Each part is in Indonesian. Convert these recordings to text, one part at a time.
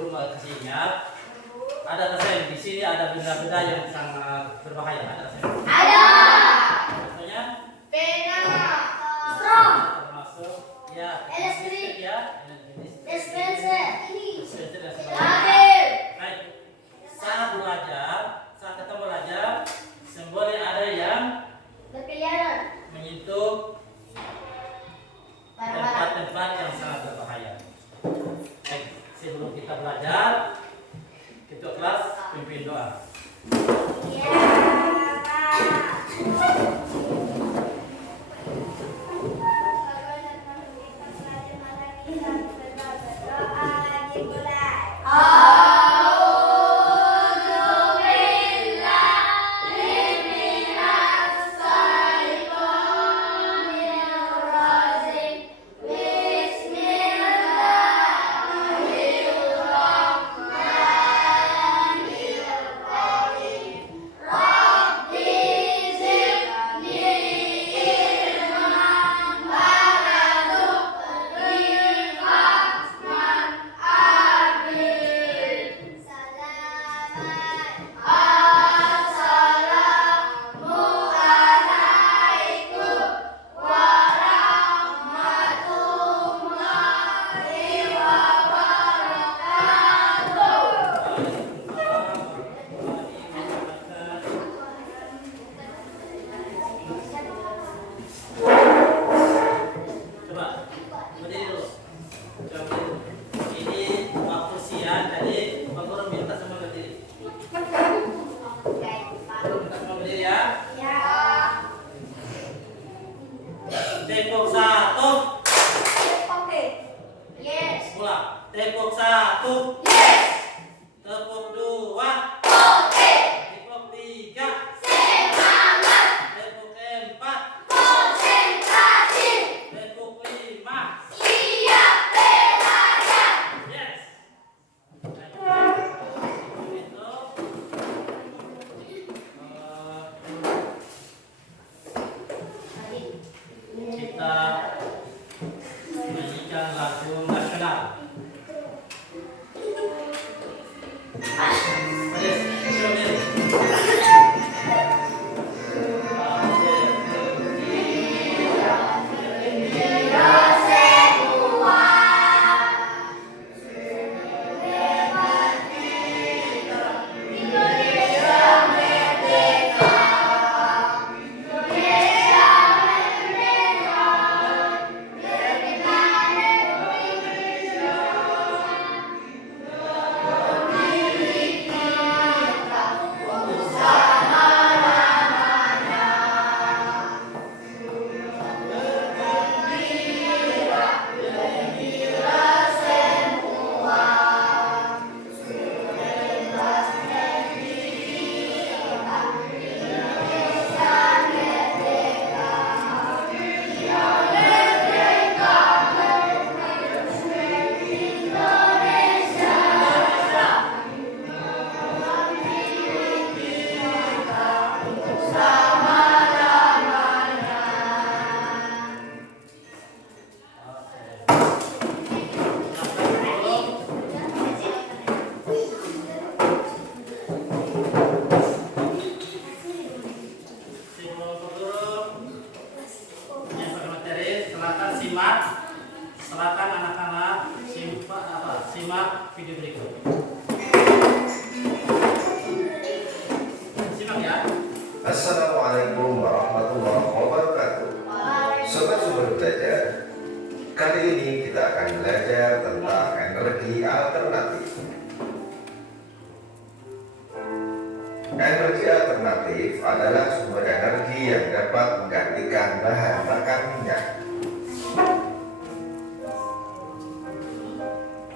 guru mau kasih ingat. Ada saya di sini ada benda-benda yang sangat berbahaya. Ada saya. Ada. Contohnya? Pena. Strom. Termasuk ya. Listrik. Ya. Dispenser. Dispenser dan sebagainya. Tabir. Baik. Saat belajar, saat kita belajar, boleh ada yang Berkeliaran. menyentuh tempat-tempat yang sangat berbahaya. Baik, sebelum kita belajar, ketua kelas pimpin doa. Ya. Tepuk satu. Oke. Yes. Ulang. Tepuk satu. Yes. Tepuk dua. Oke. Tepuk tiga. Semangat. Tepuk empat. Konsentrasi. Tepuk lima. Siap belajar. Yes. Kita menyanyikan lagu nasional. Silakan anak-anak simak video berikut. Simak ya. Assalamualaikum warahmatullahi wabarakatuh. Sobat Sumber Belajar, kali ini kita akan belajar tentang energi alternatif. Energi alternatif adalah sumber energi yang dapat menggantikan bahan bakar minyak.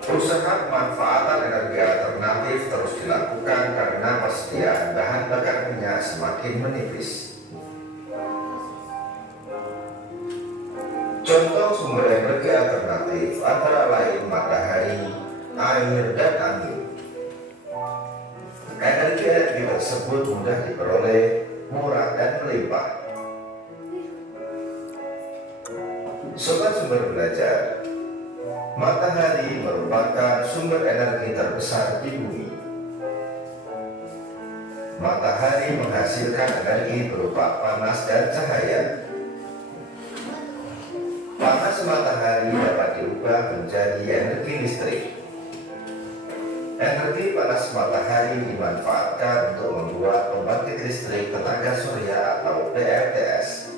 Usaha pemanfaatan energi alternatif terus dilakukan karena persediaan bahan bakar minyak semakin menipis. Contoh sumber energi alternatif antara lain matahari, air, dan angin. Energi tersebut mudah diperoleh, murah, dan melimpah. Sobat Sumber Belajar, Matahari merupakan sumber energi terbesar di bumi. Matahari menghasilkan energi berupa panas dan cahaya. Panas matahari dapat diubah menjadi energi listrik. Energi panas matahari dimanfaatkan untuk membuat pembangkit listrik tenaga surya atau PLTS.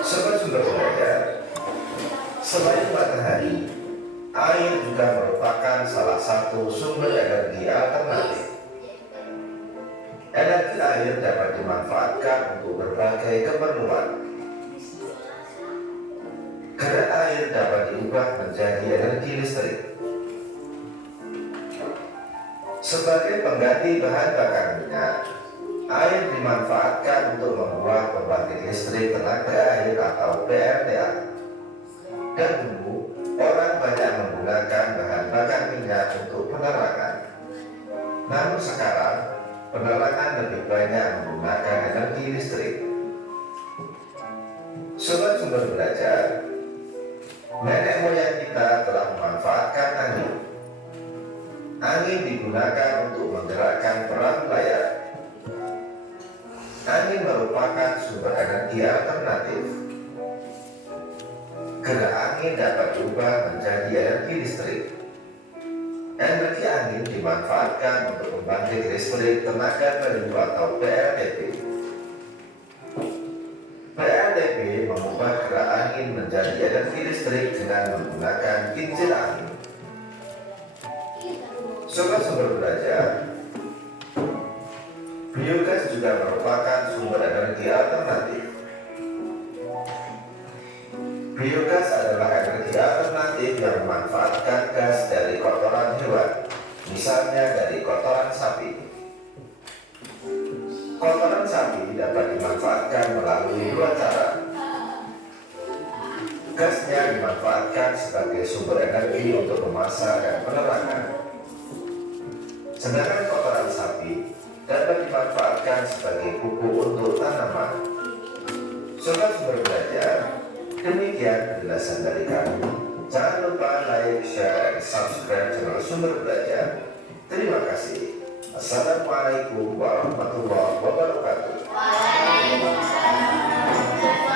Sobat Sumber Belajar, selain matahari, air juga merupakan salah satu sumber energi alternatif. Energi air dapat dimanfaatkan untuk berbagai keperluan. Karena air dapat diubah menjadi energi listrik. Sebagai pengganti bahan bakar minyak, air dimanfaatkan untuk membuat pembangkit listrik tenaga air atau PLTA. Dahulu, orang banyak menggunakan bahan bakar minyak untuk penerangan. Namun sekarang, penerangan lebih banyak menggunakan energi listrik. Sobat Sumber Belajar, nenek moyang kita telah memanfaatkan angin. Angin digunakan untuk menggerakkan perahu layar. Angin merupakan sumber energi alternatif. Gerak angin dapat diubah menjadi energi listrik. Energi angin dimanfaatkan untuk membangkit listrik tenaga baru atau PLTP. PLTP mengubah gerak angin menjadi energi listrik dengan menggunakan kincir angin. Sobat Sumber Belajar, biogas juga merupakan sumber energi alternatif. Biogas adalah energi alternatif yang memanfaatkan gas dari kotoran hewan, misalnya dari kotoran sapi. Kotoran sapi dapat dimanfaatkan melalui dua cara. Gasnya dimanfaatkan sebagai sumber energi untuk memasak dan penerangan. Sedangkan kotoran sapi dapat dimanfaatkan sebagai pupuk untuk tanaman. Sobat Sumber Belajar, demikian penjelasan dari kami. Jangan lupa like, share, dan subscribe channel Sumber Belajar. Terima kasih. Assalamualaikum warahmatullahi wabarakatuh. Baik, perhatian.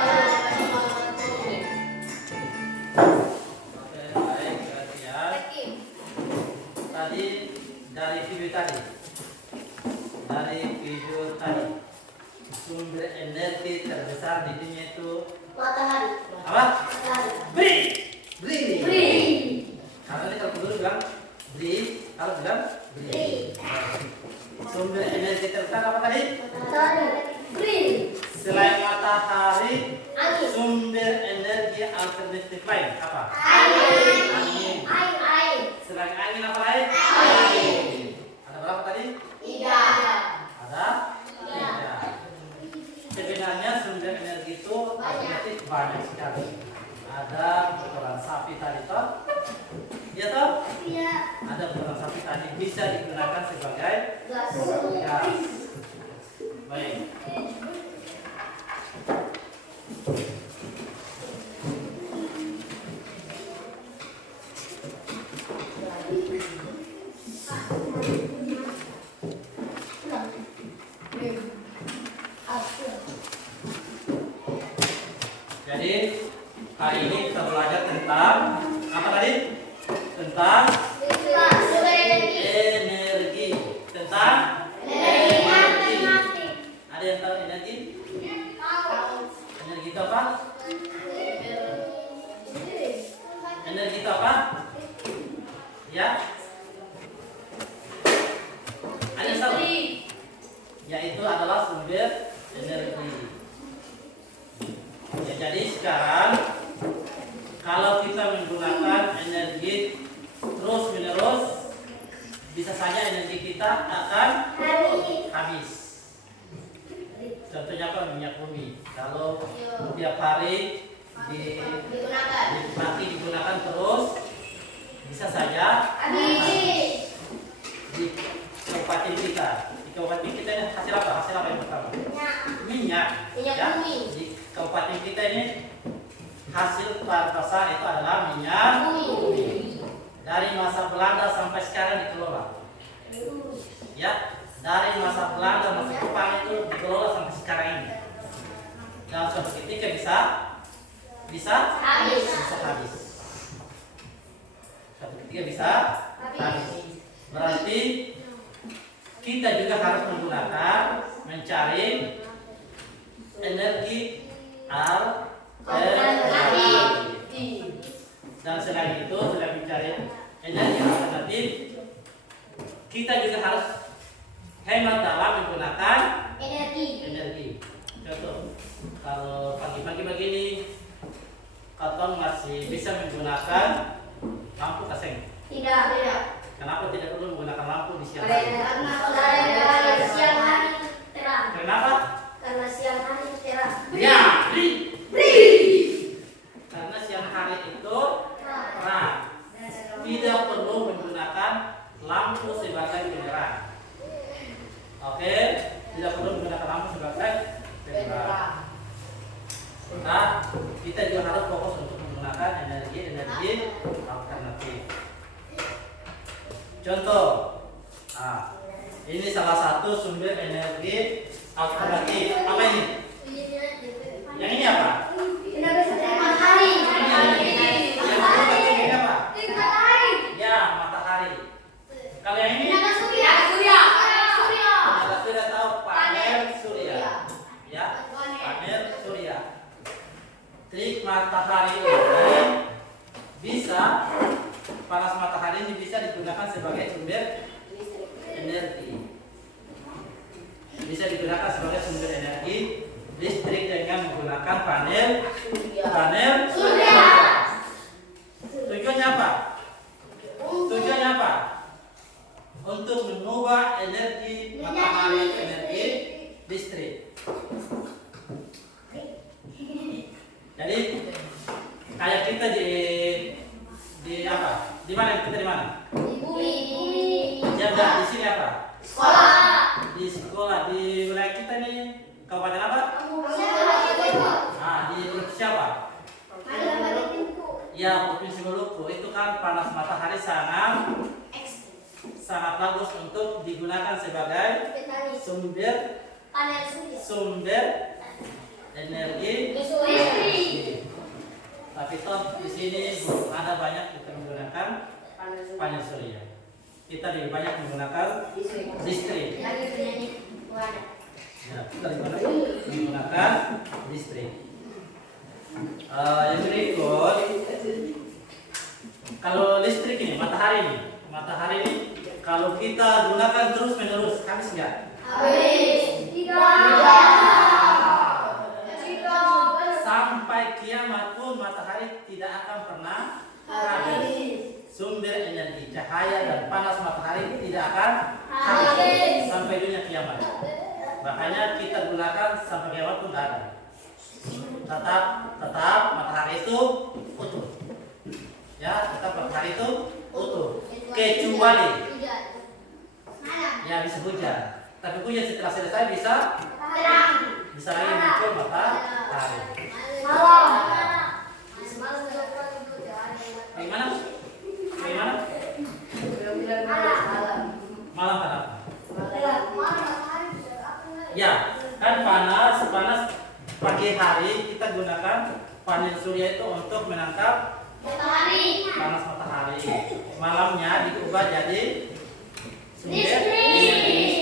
Tadi dari video tadi sumber energi terbesar di dunia itu Matahari. apa? Matahari. Bri. Karena ini kalau dulu bilang bri, kalau bilang bri. Sumber energi terbesar apa tadi? Matahari. Selain matahari, Angin. sumber energi alternatif lain apa? Angin. Air. Selain angin apa lain? Air. Ada berapa tadi? 3. Ada? Tiga. Sebenarnya sumber energi itu alternatif banyak sekali. Ada kotoran sapi tadi toh? Ya toh? Iya. Ada kotoran sapi tadi bisa digunakan sebagai Gas. gas. Baik. Jadi hari ini kita belajar tentang apa tadi? Tentang energi. Tentang energi. Ada yang tahu energi? Energi itu apa? Energi itu apa? Ya? Ada yang tahu? Yaitu adalah sumber energi. Ya, jadi sekarang kalau kita menggunakan energi terus menerus, bisa saja energi kita akan habis. Contohnya apa? Minyak bumi. Kalau tiap hari digunakan terus, bisa saja di kabupaten kita. Di kabupaten kita ini hasil apa? Hasil apa yang pertama? Minyak. Minyak Ya, bumi. di kabupaten kita ini hasil pada kekuasaan itu adalah minyak bumi. Dari masa Belanda sampai sekarang dikelola. Ya, dari masa Belanda masa Jepang itu dikelola sampai sekarang ini. Dan suatu ketika bisa habis. Suatu ketika bisa habis. Berarti kita juga harus menggunakan mencari energi alternatif. Dan selain itu, selain mencari energi alternatif, kita juga harus hemat dalam menggunakan energi. Contoh, kalau pagi-pagi begini, Katong masih bisa menggunakan lampu kaseng. Tidak. Kenapa tidak perlu menggunakan lampu di siang hari? Karena siang hari terang. Kenapa? Karena siang hari terang. Ya, karena siang hari itu terang. Tidak perlu menggunakan lampu sebagai penerang. Oke, tidak perlu menggunakan lampu sebagai penerang. Nah, kita juga harus fokus untuk menggunakan energi alternatif. Contoh, ini salah satu sumber energi alternatif. Apa ini? Yang ini apa? Matahari. Yang ini apa? Ya, matahari. Kalau yang ini? Tenaga surya. Tenaga surya atau panel surya. Ya, panel surya. Trik matahari ini bisa, panas matahari ini bisa digunakan sebagai sumber energi. Bisa digunakan sebagai sumber energi listrik dengan menggunakan panel surya. Tujuannya apa? Untuk mengubah energi matahari itu energi listrik. Jadi kayak kita di apa? Di mana kita di mana? Di bumi. Jaga di sini apa? Sekolah. Di sekolah di wilayah kita nih kabupaten apa? Di provinsi apa? Ya, provinsi Maluku. Itu kan panas matahari sangat bagus untuk digunakan sebagai sumber energi listrik. Tapi toh di sini ada banyak kita menggunakan panel surya. Kita lebih banyak menggunakan listrik. Ya, kita lebih banyak menggunakan listrik. Yang berikut, kalau listrik ini, matahari ini, kalau kita gunakan terus menerus, habis nggak? Sampai kiamat pun matahari tidak akan pernah habis. Sumber energi cahaya dan panas matahari tidak akan habis sampai dunia kiamat. Makanya kita gunakan sampai kiamat pun tidak ada. Tetap matahari itu utuh. Ya, tetap matahari itu utuh. Kecuali ya bisa hujan. Tapi hujan setelah selesai bisa lagi muncul matahari. Bagaimana? Malam kenapa? Ya, kan panas pagi hari kita gunakan panel surya itu untuk menangkap panas matahari. Malamnya diubah jadi sumber energi.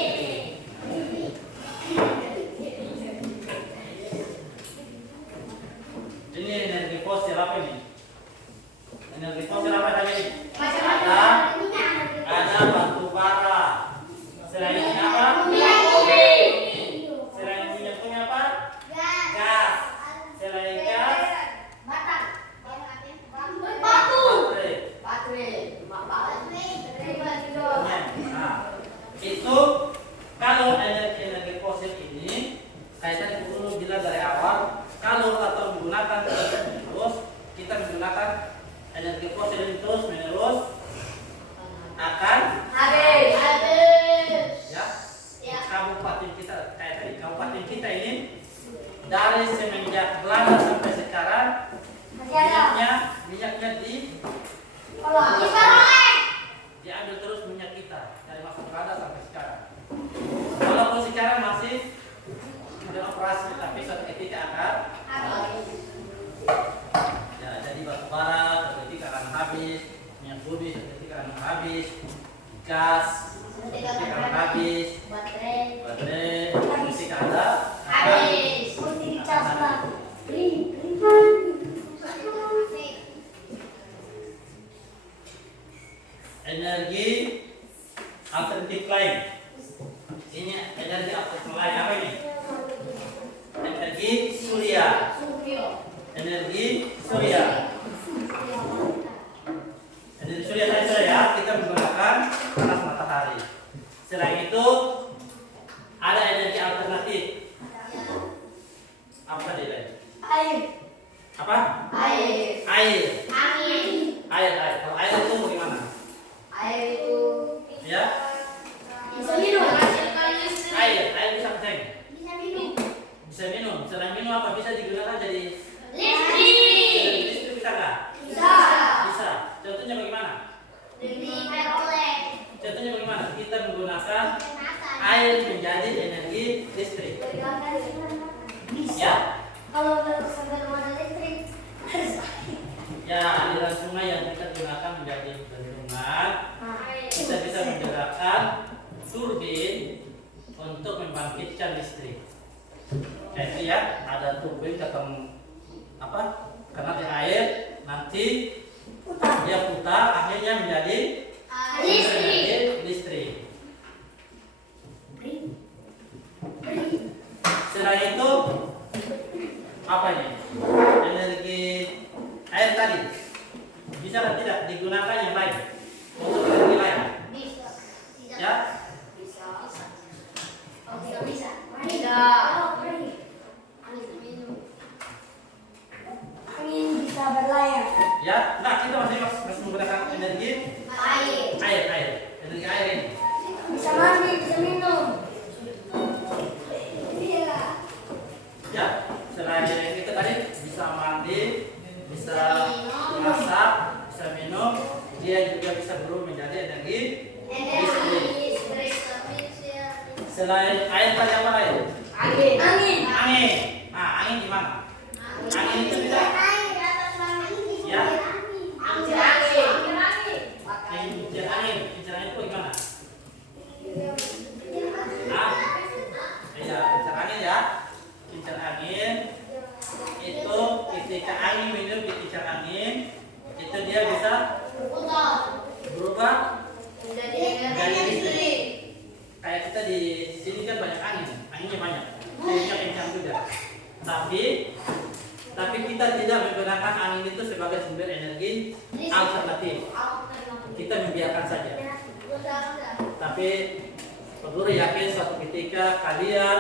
Ini energi fosil apa ini? Energi fosil apa tadi? Ada batu bara. Selain ini apa? Selain minyak punya apa? Gas. Selain gas? Baterai. Nah, itu ketika anak habis, gas, ketika anak habis, baterai, ketika ada Habis. Mesti dicas Pak. energi alternatif lain. Ini energi alternatif lain apa ini? Energi surya. Energi surya. Energi surya tadi sudah ya, kita menggunakan panas matahari. Selain itu ada energi alternatif. Apa tadi lain? Air. Apa? Air. Air. Angin. Air. Kalau air itu bagaimana? Air itu Ya. bisa minum. Air bisa keceng. Bisa minum. Bisa minum. Selain minum apa bisa digunakan jadi Listrik. listrik bisa nggak? Bisa. Bisa. Contohnya bagaimana? Di peroleh. Contohnya bagaimana? Kita menggunakan air menjadi energi listrik. Ya. Kalau sampai rumah ada listrik harus Ya, aliran sungai yang kita gunakan menjadi bendungan. Kita bisa menggerakkan turbin untuk membangkitkan listrik. Jadi ya, ada turbin ketemu apa? Karena di air nanti dia putar akhirnya menjadi listrik. listrik. Selain itu apa ini? Energi air tadi bisa atau tidak digunakan yang lain untuk energi lain? Bisa. Ya? Bisa. Oh, tidak bisa. Tidak. Angin bisa berlayar. Ya? Nah, kita masih menggunakan energi Air. energi air ini. Bisa mandi, bisa minum. Ya? Selain itu tadi bisa mandi, bisa masak, bisa minum, dia juga bisa berubah menjadi energi listrik. Selain air tadi apa lain? Angin. Angin. Nah, angin gimana? Angin itu bisa ya? Kincir angin itu gimana? Ah, iya, kincir angin ya. Kincir angin itu ketika angin minum di kincir angin itu dia bisa berubah jadi listrik. Kayak kita di sini kan banyak angin, anginnya banyak, anginnya kencang juga. Tapi kita tidak menggunakan angin itu sebagai sumber energi alternatif. Kita membiarkan saja. Tapi perlu yakin suatu ketika kalian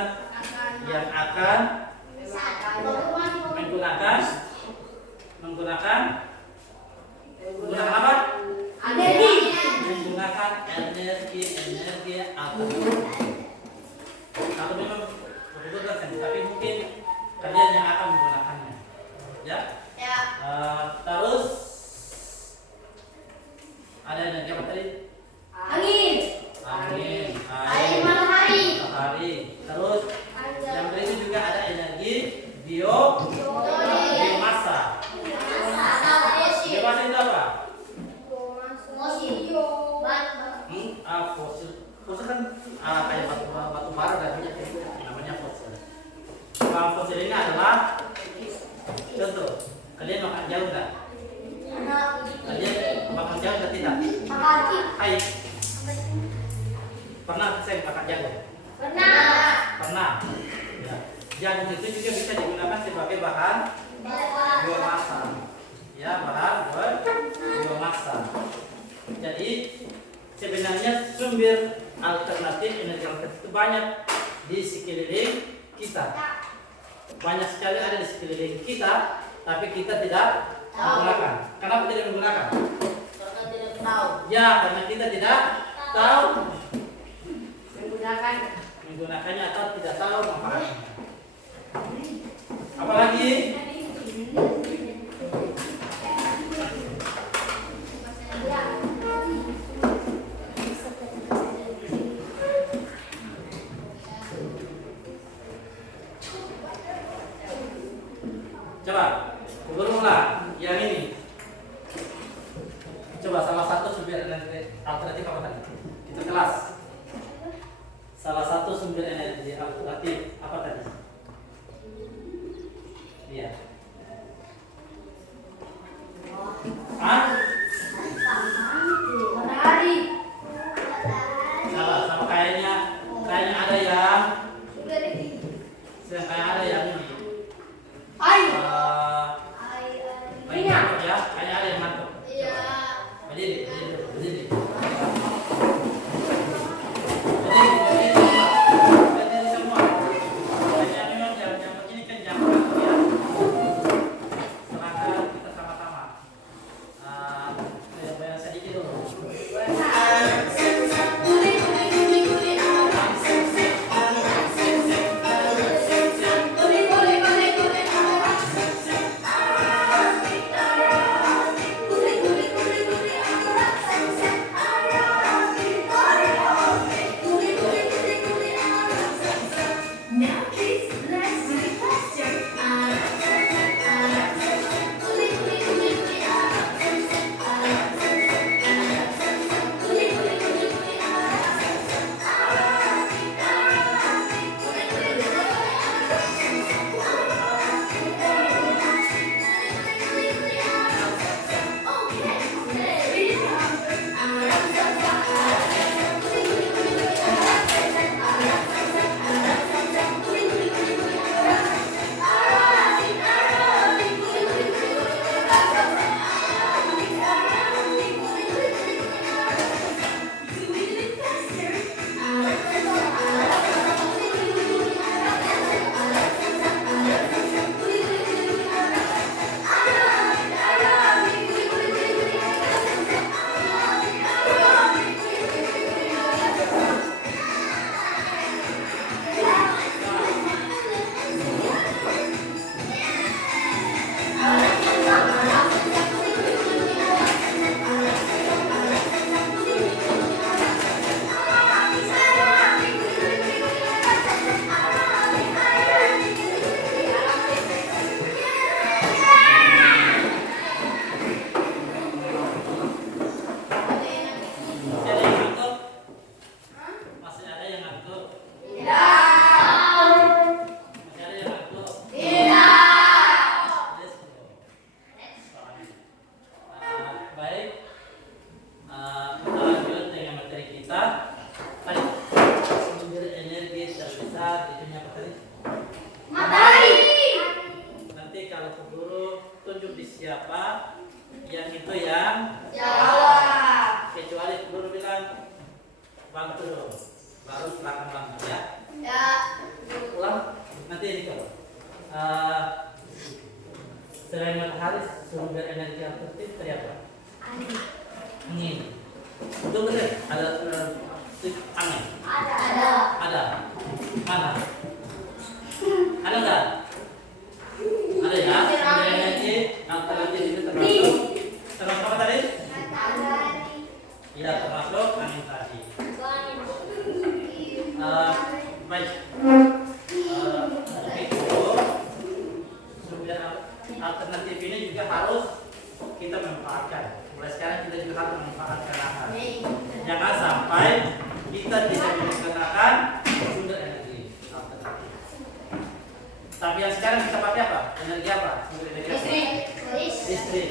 yang akan menggunakan apa? Energi. Menggunakan energi alternatif. Kalau memang betul-betul tapi mungkin kalian yang akan menggunakannya. Ya. Terus ada energi apa tadi? Angin. Air matahari. Terus yang berikut juga ada energi biomasa. Biomasa itu apa? Fosil. Fosil kan kayak batu bara dan namanya fosil. Fosil ini adalah contoh. Kalian makan jauh nggak? Kalian makan jauh atau tidak? Hai. Pernah saya makan jagung? Pernah. Ya. Jagung itu juga bisa digunakan sebagai bahan biomasa. Ya, bahan biomasa. Jadi sebenarnya sumber alternatif energi alternatif itu banyak di sekeliling kita. Banyak sekali ada di sekeliling kita, tapi kita tidak menggunakan. Kenapa tidak menggunakan? Karena tidak tahu. Ya, karena kita tidak tahu menggunakannya atau tidak tahu manfaatnya. Apalagi coba, ulang yang ini. Coba salah satu sumber energi Alternatif apa tadi? Kita kelas. Salah satu sumber energi alternatif apa tadi? Iya. Matahari. Sama kayaknya ada yang kayak ada yang ini. Air. Banyak mantap ya, kayaknya ada yang mantap. Iya. Berdiri. Berdiri semua. Kayaknya memang jam begini kan jam kantor ya. Silakan kita sama-sama. Bayar sedikit dulu. Now please, let's do it faster. Masih ada yang ngantuk? Baik, kita lanjut dengan materi kita. Tadi sumber energi terbesar di dunia apa tadi? Matahari. Nanti kalau ke guru tunjuk di siapa yang itu yang Jawab. kecuali guru bilang bantu dulu, baru silakan bantu ya. Ya. Ulang nanti ini kalau selain matahari sumber energi alternatif tadi apa? Angin. Betul betul. Ada angin. Ada. Ada. Mana? Ada nggak? Ada ya. Sumber energi alternatif itu termasuk apa tadi? Iya, termasuk angin tadi. Baik. Itu sumber alternatif ini juga harus kita manfaatkan. Mulai sekarang kita juga harus memanfaatkan akal. Jangan sampai kita tidak menggunakan sumber energi alternatif. Tapi yang sekarang kita pakai apa? Energi apa? Sumber energi apa? Listrik.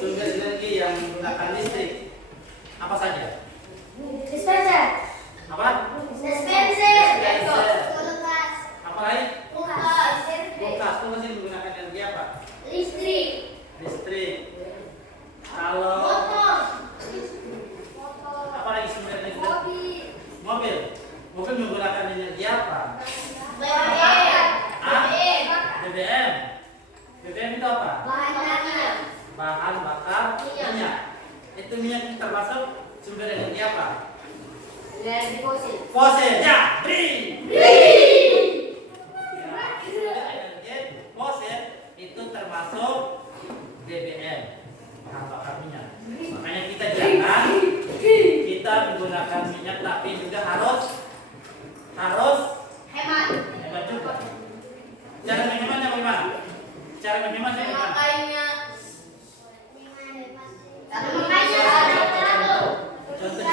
Sumber energi yang menggunakan listrik apa saja? Dispenser. Apa? Dispenser. Apa lagi? Kulkas. Kulkas itu masih menggunakan energi apa? Listrik. Listrik. Kalau Motor. apa lagi sumber energi? Mobil. Mobil. Mobil menggunakan energi apa? BBM. BBM. BBM itu apa? Bahan bakar. Bahan bakar Minyak. minyak. Itu minyak itu termasuk sumber energi apa? Energi fosil. Fosil. Ya, beri. Energi fosil itu termasuk BBM, bahan bakar minyak. Makanya kita jangan kita menggunakan minyak, tapi juga harus Hemat. hemat juga. Cara menghematnya bagaimana? Cara menghematnya bagaimana? Makanya. Makanya. Contoh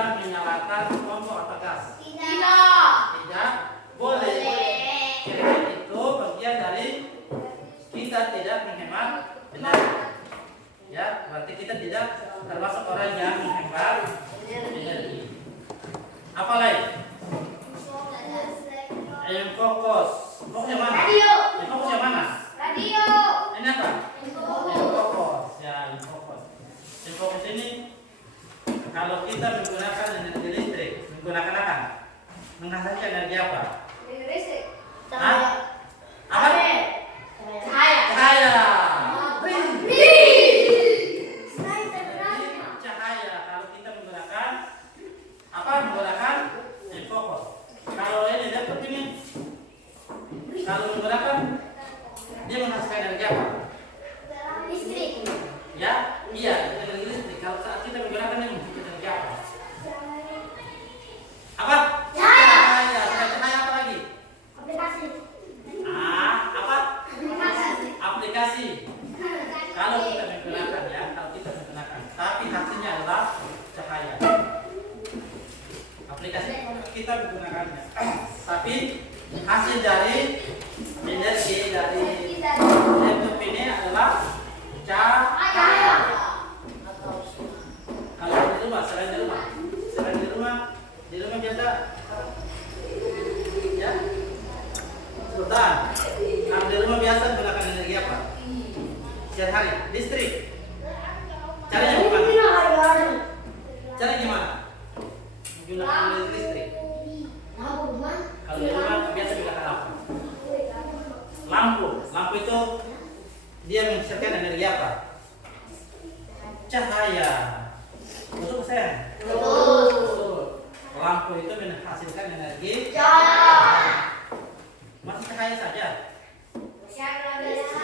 kita menyalakan kompor atau gas? Tidak. Tidak boleh. Kira-kira itu bagian dari kita tidak menghemat energi. Ya, berarti kita tidak termasuk orang yang menghemat energi. Apa lagi? Yang fokus. Fokus yang mana? Radio. Yang fokus yang mana? Radio. Ini apa? Yang fokus. Ya, yang fokus. Yang fokus ini kalau kita menggunakan energi listrik, menggunakan apa? Menghasilkan energi apa? Listrik. Hah? Apa? Cahaya. Cahaya. Cahaya. Cahaya. Kalau kita menggunakan apa? Menggunakan yang fokus. Kalau ini laptop ini, kalau menggunakan dia menghasilkan energi apa? Listrik. Ya, iya, energi listrik. Kalau saat kita menggunakan ini menghasilkan energi apa? Apa? Cahaya. Cahaya. Selain cahaya apa lagi? Aplikasi. Apa? Aplikasi. Aplikasi. Kalau kita menggunakan ya, kalau kita menggunakan, tapi hasilnya adalah cahaya. Aplikasi kita menggunakannya, tapi hasil dari energi dari laptop ini adalah cahaya. Kalau di rumah, selain di rumah biasa, ya, sultan. Kalau di rumah biasa menggunakan energi apa? Sehari-hari, listrik. Caranya gimana? Cara gimana? Menggunakan listrik. Kalau di rumah biasa menggunakan apa? Lampu. Lampu itu dia menghasilkan energi apa? Cahaya. Betul saya? Betul. Lampu itu menghasilkan energi cahaya. Masih cahaya saja.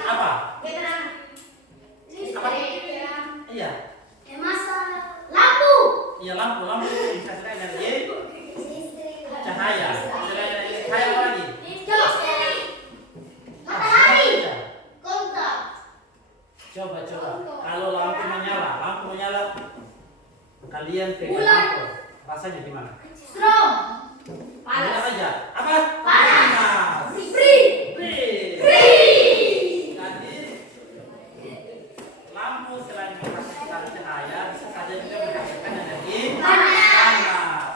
Apa? Apa? Iya. Iya, lampu itu menghasilkan energi cahaya. Selain energi cahaya apa lagi? Matahari. Coba. Kalau lampu menyala, kalian pegang Bulan. lampu, rasanya gimana? Strom. Panas aja. Apa? Panas. Free. Free. Jadi lampu selain menghasilkan cahaya, bisa saja juga menghasilkan energi panas.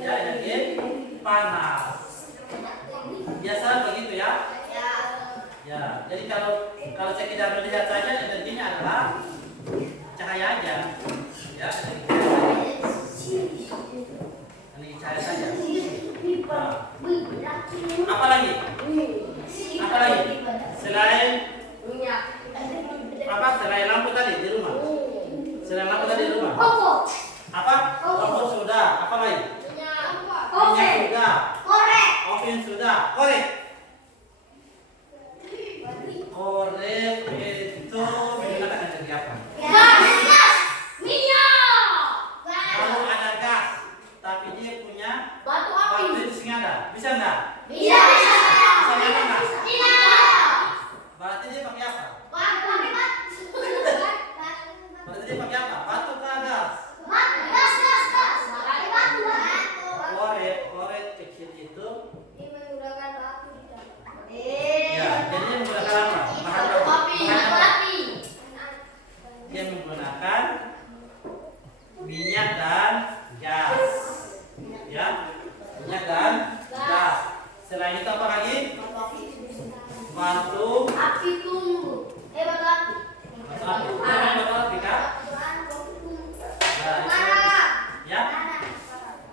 Ya, energi panas. Biasa begitu ya. Ya, jadi kalau sekedar melihat saja energinya adalah cahaya aja. Ya, energi cahaya saja. Nah, apa lagi? Selain apa? Selain lampu tadi di rumah. Apa? Lampu sudah. Apa lagi? Minyak sudah. Oven sudah. Korek itu menggunakan energi apa? Kalau ada gas, tapi dia punya batu itu sini ada, bisa nggak? Bisa nyala nggak? Berarti dia pakai apa? Batu ke gas? Korek kecil itu, ya, jadi dia menggunakan apa? Bahan apa? Dia menggunakan minyak dan gas. Ya, minyak dan gas. Selain itu apa lagi? Batu Api tunggu. Batu api. api. Namanya batu api kan? Ya, itu, ya.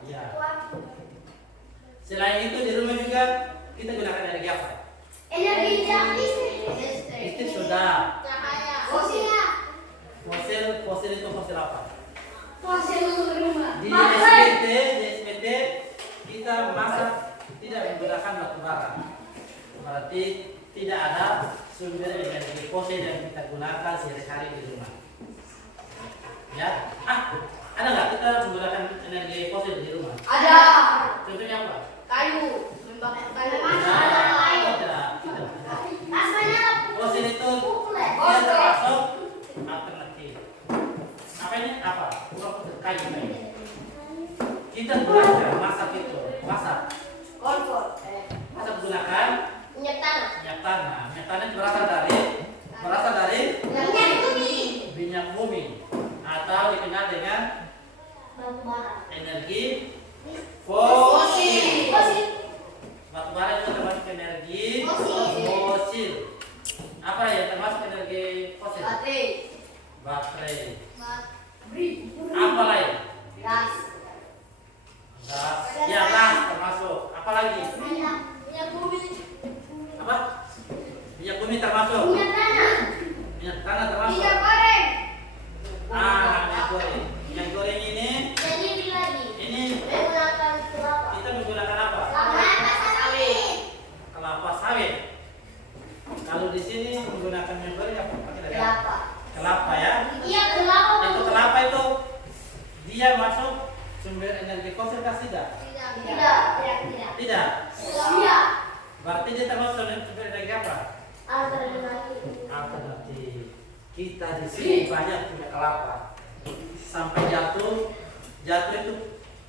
Ya. Selain itu di rumah juga kita gunakan energi apa? Energi listrik. Listrik sudah. Cahaya. Fosil itu fosil apa? Fosil rumah. Di SPT kita masak tidak menggunakan batu bara. Berarti tidak ada sumber energi fosil yang kita gunakan sehari-hari di rumah. Ya, ada nggak kita menggunakan energi fosil di rumah? Ada. Contohnya apa? Kayu. Membakar kayu. Tidak. Fosil itu dia termasuk alternatif. Apa ini? Apa? Bukan fosil, kayu. kita gunakan masak itu, masak. Kompor. Masak gunakan Minyak tanah. minyak tanah. Minyak tanah itu berasal dari Minyak bumi. minyak bumi atau dikenal dengan Batu bara. energi fosil. Fosil. Batu bara itu termasuk energi Fosil. fosil. Apa yang termasuk energi fosil? Baterai. Apa lain? Gas. Gas. Ya, gas termasuk. Apa lagi? Minyak bumi. Apa? Minyak bumi termasuk. Minyak tanah. Minyak tanah termasuk. Minyak goreng. Minyak goreng. Minyak goreng ini Jadi ini lagi. ini Menggunakan kelapa. kita menggunakan apa? Kelapa sawit. Kelapa sawit. Kalau di sini menggunakan minyak goreng apa? Pakai dari apa? Kelapa. Kelapa ya. Iya kelapa. Itu kelapa itu dia masuk sumber energi fosil kah tidak? Tidak. Tidak. Iya. Berarti dia termasuk sumber energi apa? Alternatif. Alternatif. Kita di sini banyak punya kelapa. Sampai jatuh itu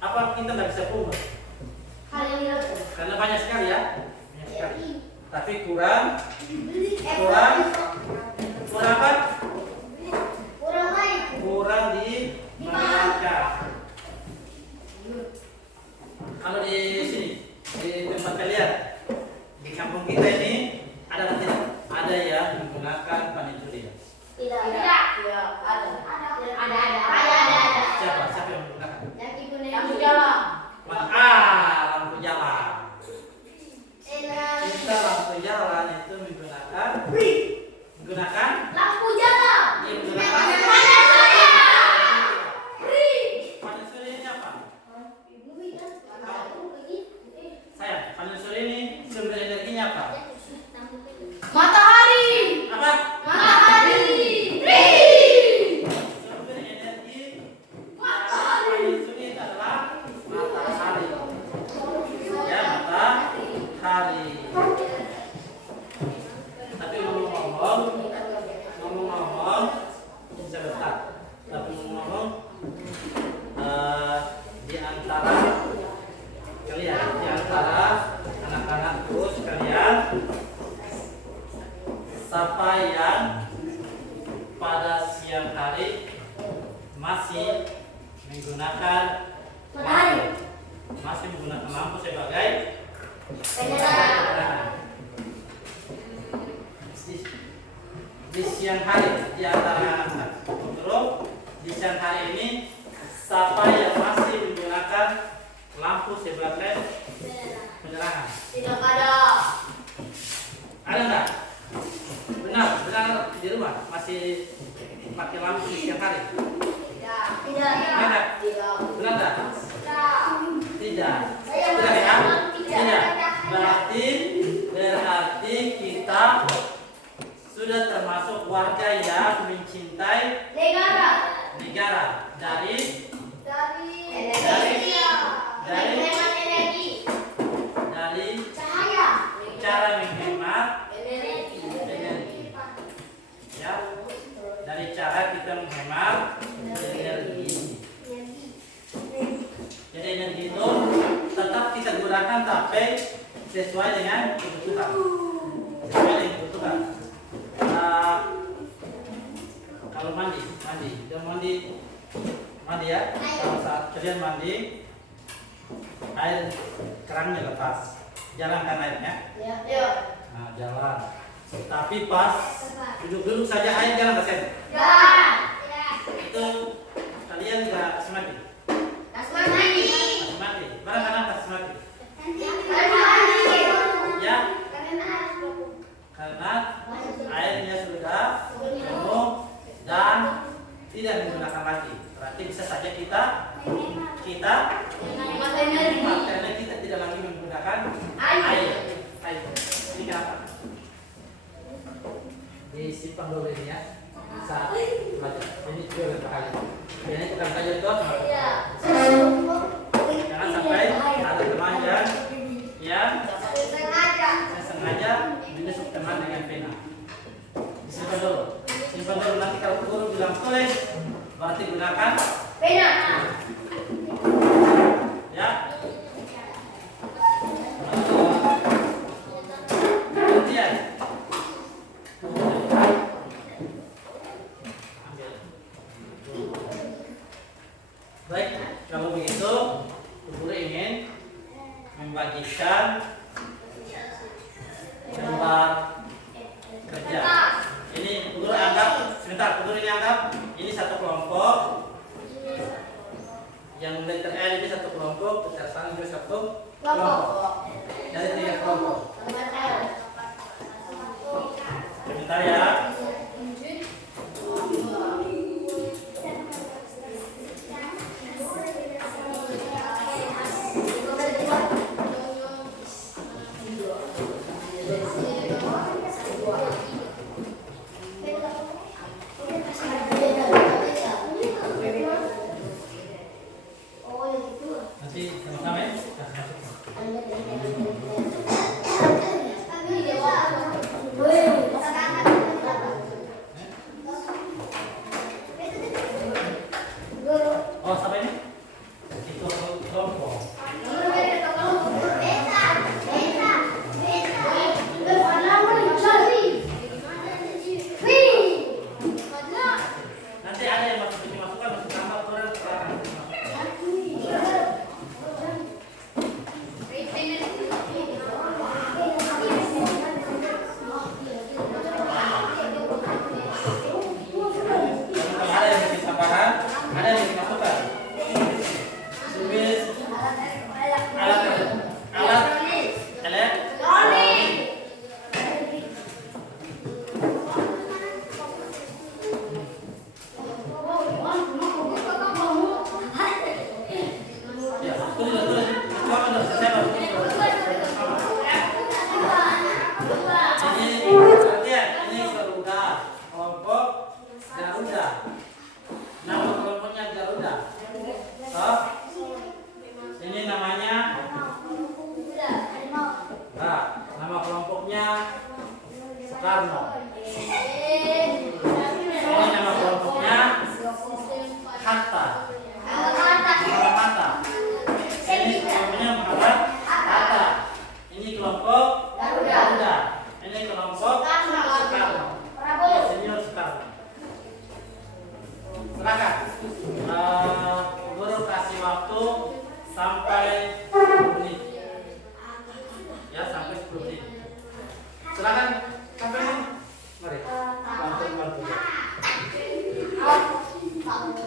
apa kita nggak bisa pungut Hal yang dilakukan. karena banyak sekali ya. Banyak sekali. Tapi kurang apa? Kurang baik. Kurang dimanfaatkan. Kalau di sini di tempat kalian di kampung kita ini ada nggak tidak? Ada yang menggunakan panen surya. Tidak. Ada. Siapa yang menggunakan? Yang digunakan. Lampu jalan. Lampu jalan. Enak. Kita lampu jalan itu menggunakan Lampu jalan. dia menggunakan Panas surya. panen surya ini apa? Bumi kan. Sayang, panen surya ini sumber energinya apa? Matahari. Apa? Matahari. Sumber energi panen surya itu adalah matahari. Ya, matahari. Tapi ngomong-ngomong sebentar. Tapi ngomong di antara kalian, di antara anak-anakku sekalian, siapa yang pada siang hari masih menggunakan Matahari. masih menggunakan lampu sebagai Penerangan. di siang hari di antara untuk di siang hari ini siapa yang masih menggunakan lampu sebagai penerangan? Tidak ada. Ada nggak? Benar di rumah masih pakai lampu di siang hari? Tidak. Benar? Benar nggak? Tidak. Tidak ya? Tidak. Berarti kita sudah termasuk warga yang mencintai negara dari Menghemat energi. Cahaya. cara menghemat Energi. ya, dari cara kita menghemat energi. Jadi energi itu tetap kita gunakan tapi sesuai dengan kebutuhan. Kalau mandi ya. Kalau saat kalian mandi, air kerannya lepas, jalankan airnya. Ya. Nah, jalan. Tapi pas duduk saja air jalan ke sini. Itu kalian nggak kasih mati. Mana kadang kasih mati? Ya, karena airnya sudah penuh dan tidak digunakan lagi. Berarti bisa saja kita karena kita tidak lagi menggunakan air. Ini kenapa? Disimpan dulu ini ya. Saat belajar. Ini juga berbahaya. Ini bukan saja itu. Jangan sampai ada teman yang sengaja menusuk teman dengan pena. Simpan dulu nanti kalau guru bilang tulis berarti gunakan Pena. Kalau begitu, guru ingin membagikan lembar kerja. Ini guru anggap, sebentar, guru ini anggap ini satu kelompok. Yang letter L ini satu kelompok, letter S juga satu kelompok. Jadi 3 kelompok. Sebentar ya. Nanti sama-sama ya. Oh, sampai ini? Itu kelompok. Nanti ada yang dimasukkan, masuk tambah kurang ada yang bikin tambahan, ada yang dimasukkan. Tulis alat elektronik. Ya, tulis. Siapa dulu? Siapa? Ini perhatian, ini Garuda, kelompok Garuda. Nama kelompoknya Garuda. Toh? Ini namanya nama kelompoknya Soekarno. Ini nama kelompoknya Hatta. Hatta. Ini kelompoknya Muhammad Hatta. Ini kelompok Garuda. Ini kelompok Soekarno. Senior Soekarno. Silakan. Guru kasih waktu sampai 10 menit. Ya, sampai 10 menit. Silakan sampai ini. Mari. Bantu.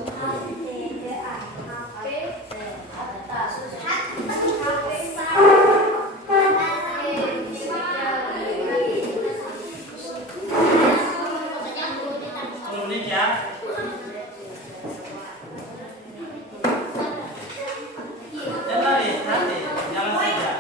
Menit ya. Jangan lari, hati, jalan saja.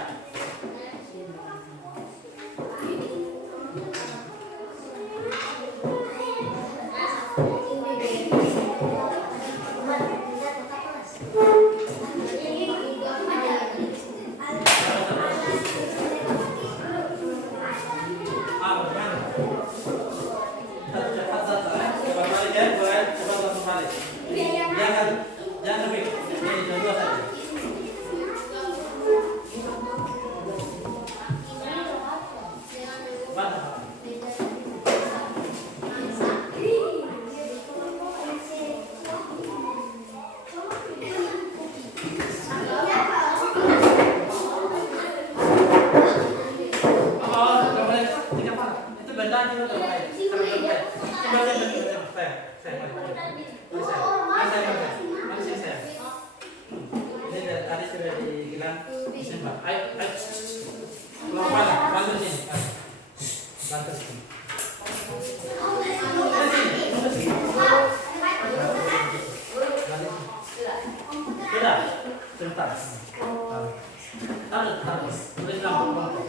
Jangan lebih. Ini dua saja. Itu benda juga terbaik. Ini tadi sudah dibilang Desember. Ayo, kelompok bantu sini. Bantu sini. Sudah, sebentar. Taruh. Tulis nama kelompok.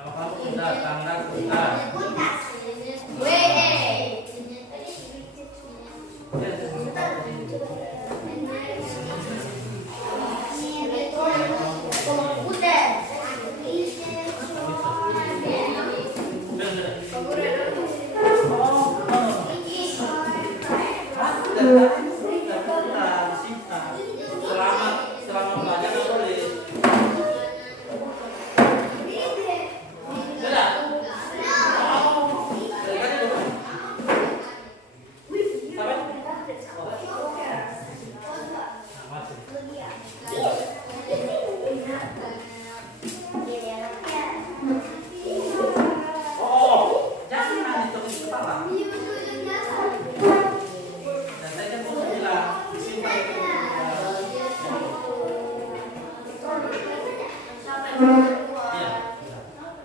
Nama kelompok sudah, tanggal sudah. Selama belajar boleh. Sudah. Iya.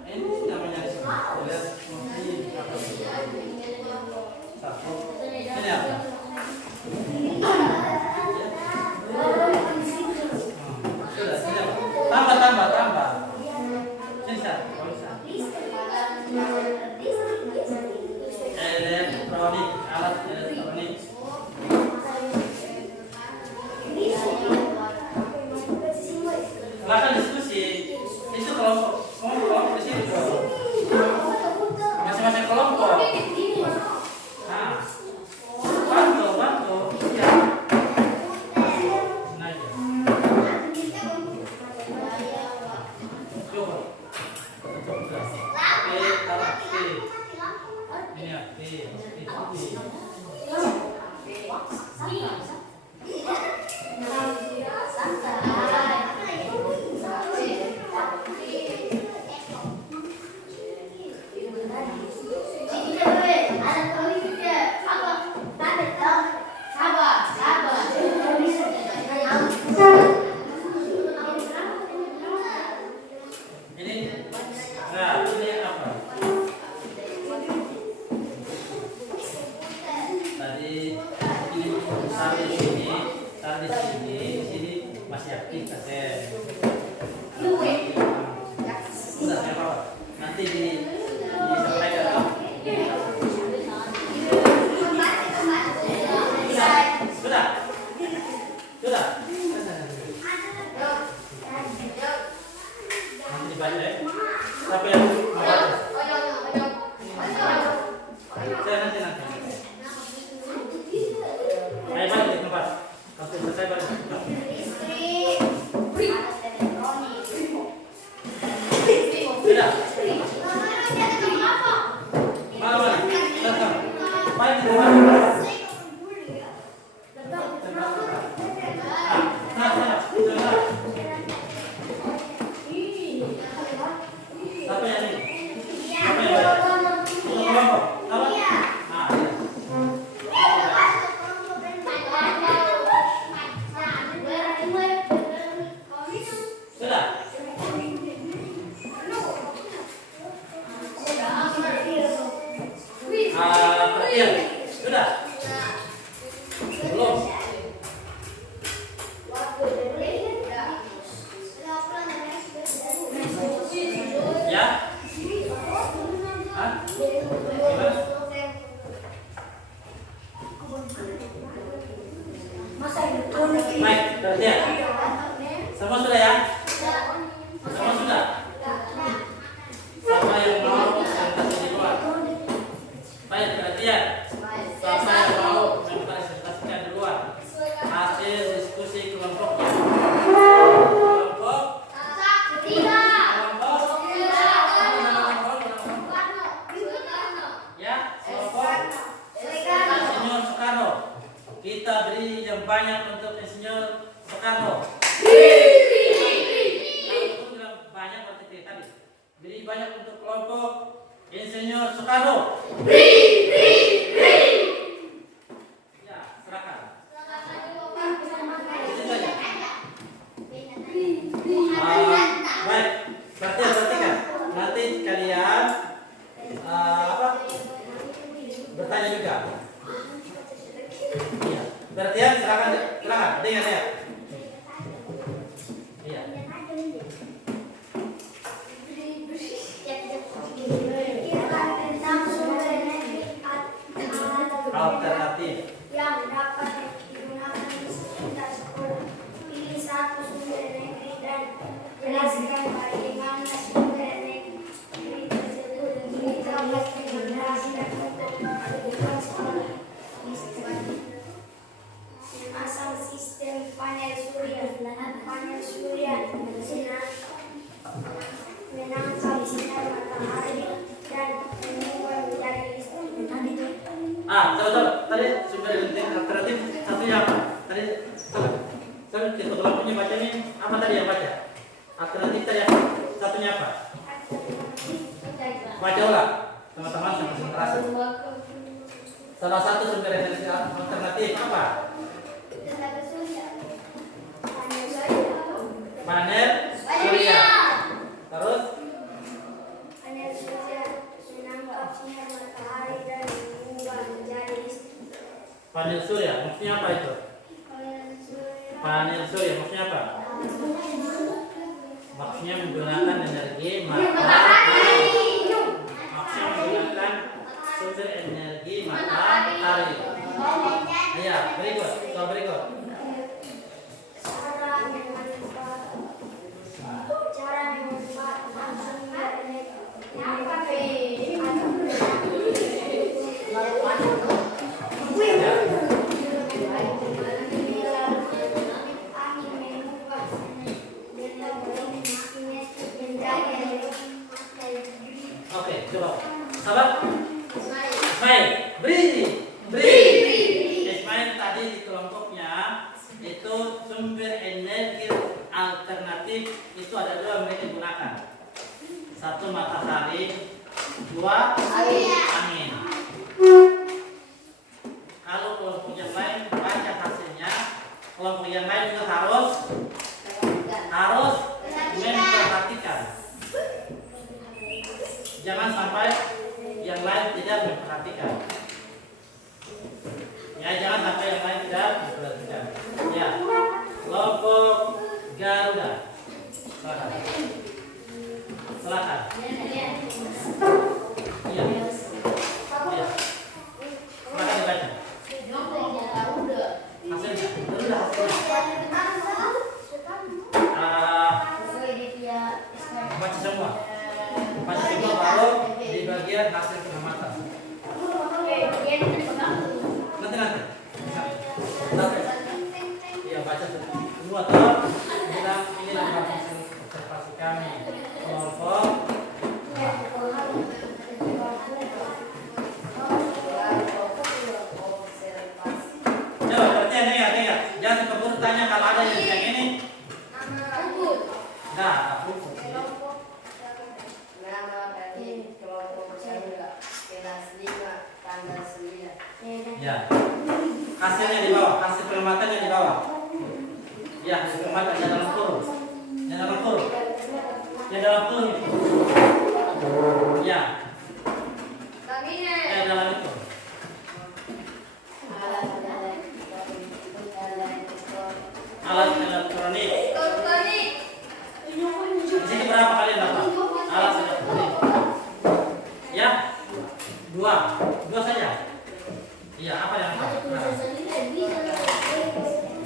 Ini namanya disebut. Lihat ini apa? Satu. Ini apa? Sudah, sudah. Tambah. Ini satu. Elektronik, alat elektronik. Silakan diskusi. Itu kelompok di sini bro. Masing-masing kelompok. Nah, bantu. Ya. Nah, ya. Coba. Ini ya. Ini apa? Tadi ini taruh di sini, di sini masih aktif kaset. Sudah saya bawa. Nanti disampaikan. Sudah. Nanti dibaca ya. Siapa yang membaca? Saya nanti. Saya balik di tempat. Kalau selesai balik. Sudah. Mana? Datang. Balik di tempat. Siapa yang ini? Siapa yang baca? Kelompok. Apa? Nah, sudah. Perhatian. Sudah. Belum. Ya. Hah? Gimana? Baik, perhatian. Semua sudah ya? Semua sudah? Siapa yang mau presentasi di luar? Baik, perhatian. Siapa yang mau mempresentasikan di luar? Hasil diskusi kelompoknya. Kelompok. Ya, kelompok. Insinyur Soekarno. Kita beri yang banyak untuk Insinyur Soekarno. Aku bilang banyak seperti tadi. Beri banyak untuk kelompok Insinyur Soekarno. Ya, serahkan. Itu saja. Baik, perhatikan. Nanti kalian bertanya juga. Iya, perhatian, silakan, dengar ya. Iya. Alternatif. Yang dapat digunakan di sekitar sekolah. Pilih satu sumber negeri dan jelaskan bagaimana sumber negeri tersebut dapat digunakan untuk kehidupan sekolah. Memasang sistem panel surya menangkap sinar matahari dan mengubah menjadi listrik. Coba. Tadi sumber alternatif satunya apa? Tadi coba kita lampunya baca nih. Apa tadi yang baca? Alternatif tadi apa? Satunya apa? Baca ulang. Teman-teman yang konsentrasi. Salah satu sumber energi alternatif apa? Panel surya. Maksudnya apa itu? Panel surya maksudnya apa? Maksudnya menggunakan energi matahari. Maksudnya menggunakan sumber energi matahari. Ya, berikut. Soal berikut. Oke, coba. Sabar. Ismail, beri. Ismail tadi di kelompoknya itu sumber energi alternatif itu ada dua mereka gunakan. Satu matahari, dua angin. Kalau kelompok yang lain baca hasilnya, kelompok yang lain juga harus memperhatikan. Jangan sampai yang lain tidak memperhatikan. Ya, jangan sampai yang lain tidak memperhatikan. Ya, kelompok Garuda. Silakan. Iya. Iya. Silakan dibaca. Hasilnya. Garuda hasilnya. Baca semua. Baca semua baru di bagian hasil pengamatan. Nanti. Iya, baca semua toh. Bilang ini adalah hasil observasi kami. Kelompok. Coba perhatian dengar. Jangan keburu tanya kalau ada yang ini. Nah, aku. Ya, hasilnya di bawah, hasil pengamatannya di bawah. Ya, hasil pengamatan yang dalam kurung, yang dalam kurung. Ya, yang dalam itu. Alat elektronik. Di sini berapa kalian dapat? Alat elektronik. Ya, dua saja. Iya, apa yang apa?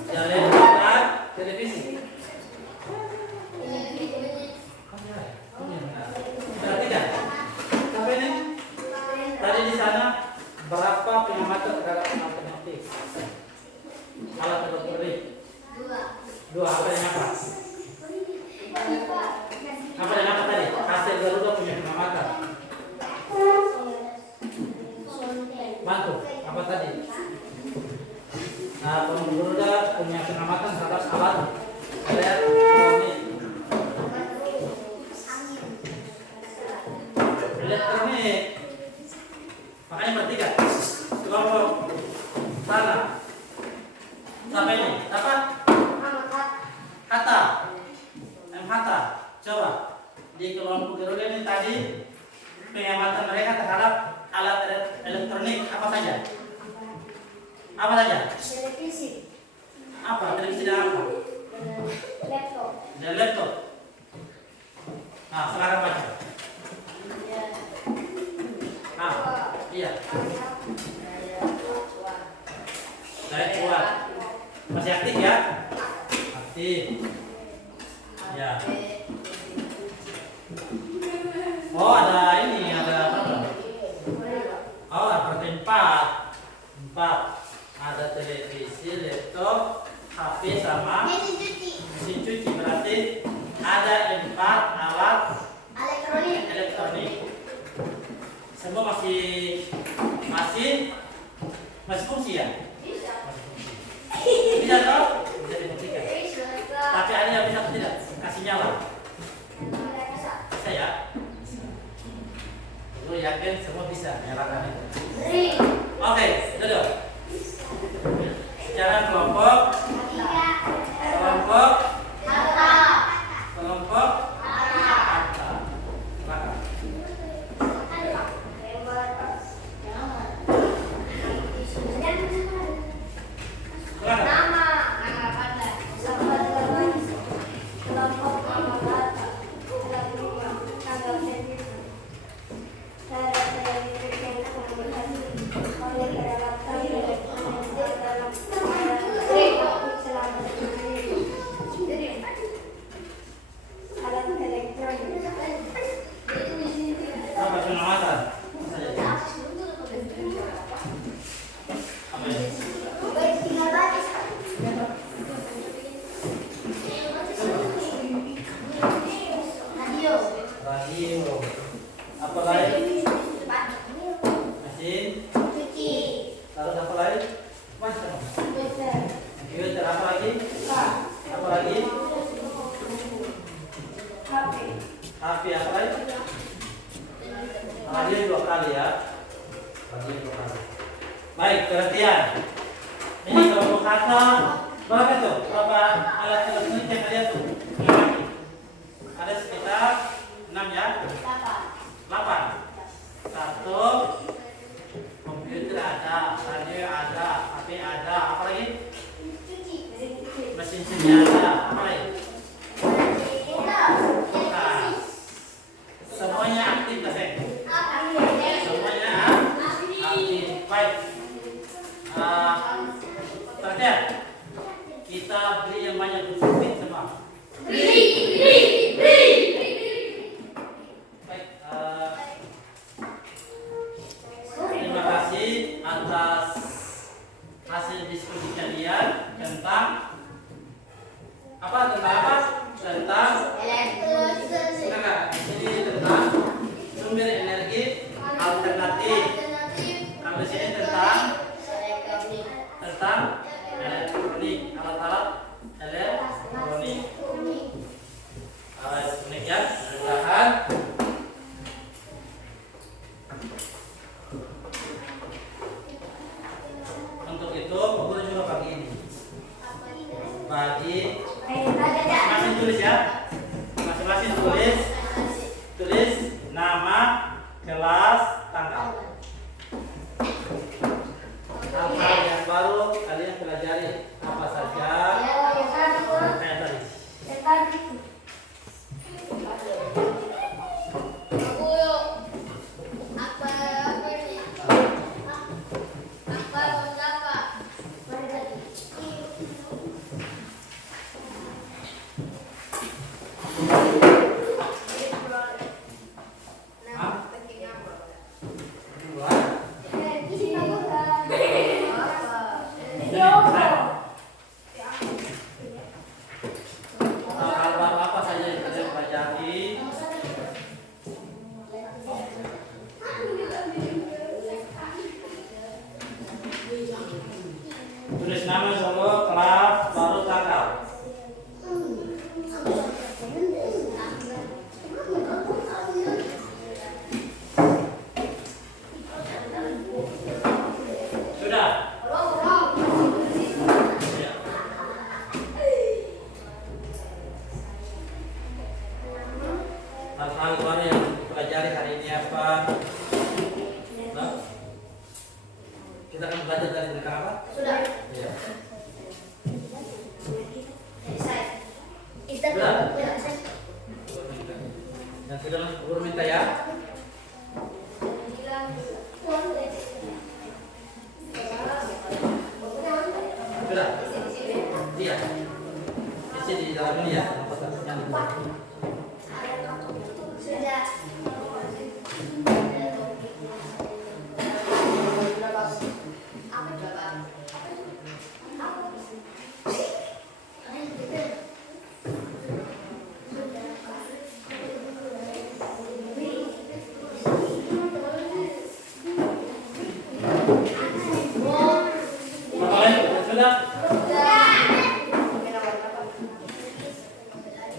Nah, televisi. Perhatikan. Apa ini? Tadi di sana berapa pengamatan terhadap alternatif? Alat elektronik. Dua. Apa yang apa? Apa yang apa tadi? Hasil Garuda punya pengamatan. Bantu. Apa tadi? Nah, Garuda punya pengamatan terhadap alat elektronik. Elektronik. Makanya perhatikan. Kelompok sana. Sampai ini. Dapat? Hatta. Hatta. Coba. Di kelompok Garuda ini tadi pengamatan mereka terhadap alat elektronik apa saja? Apa saja? Televisi. Apa? Televisi dan apa? Laptop. Dan laptop. Nah, silakan baca. Ah, iya. Saya kuat. Masih aktif ya? Aktif. Ya. Oh, ada ini, ada apa? Oh, ada empat. Ada televisi, laptop, HP sama mesin cuci. Berarti ada 4 alat elektronik. Semua masih fungsi ya? Bisa toh? Bisa difungsikan. Tapi ada yang bisa tidak? Kasih nyala. Bisa ya? Lu yakin semua bisa nyalakan itu? Oke, duduk. Secara kelompok perhatian. Ini kelompok kata berapa tuh? Berapa alat elektronik yang kalian tuh? Ada sekitar 6 ya? 8. 1 komputer ada, radio ada, HP ada, apa lagi? Mesin cuci ada, apa lagi? Nah, semuanya aktif tak sih? Semuanya aktif. Baik. Perhatian. Kita beli yang banyak duit semua. Baik. Terima kasih atas hasil diskusi kalian tentang apa? Tentang ini tentang sumber energi alternatif. Kalau di sini tentang elektronik, alat-alat elektronik. Demikian, mudah-mudahan untuk itu guru juga pagi ini masing-masing tulis ya, masing-masing tulis nama, kelas, tanggal. Hal-hal yang baru kalian pelajari apa saja kayak tadi. Hal baru apa saja yang kalian pelajari? Tulis nama dulu, kelas, baru tanggal. Sudah? Ya. Hal-hal baru yang dipelajari hari ini apa? Nah, kita akan belajar dari tentang apa? Sudah. Ya. Sudah. Yang sudah guru minta ya. Sudah. Iya. Isi di dalam ini ya. Yang di bawah. Sudah. Apa lagi? Sudah?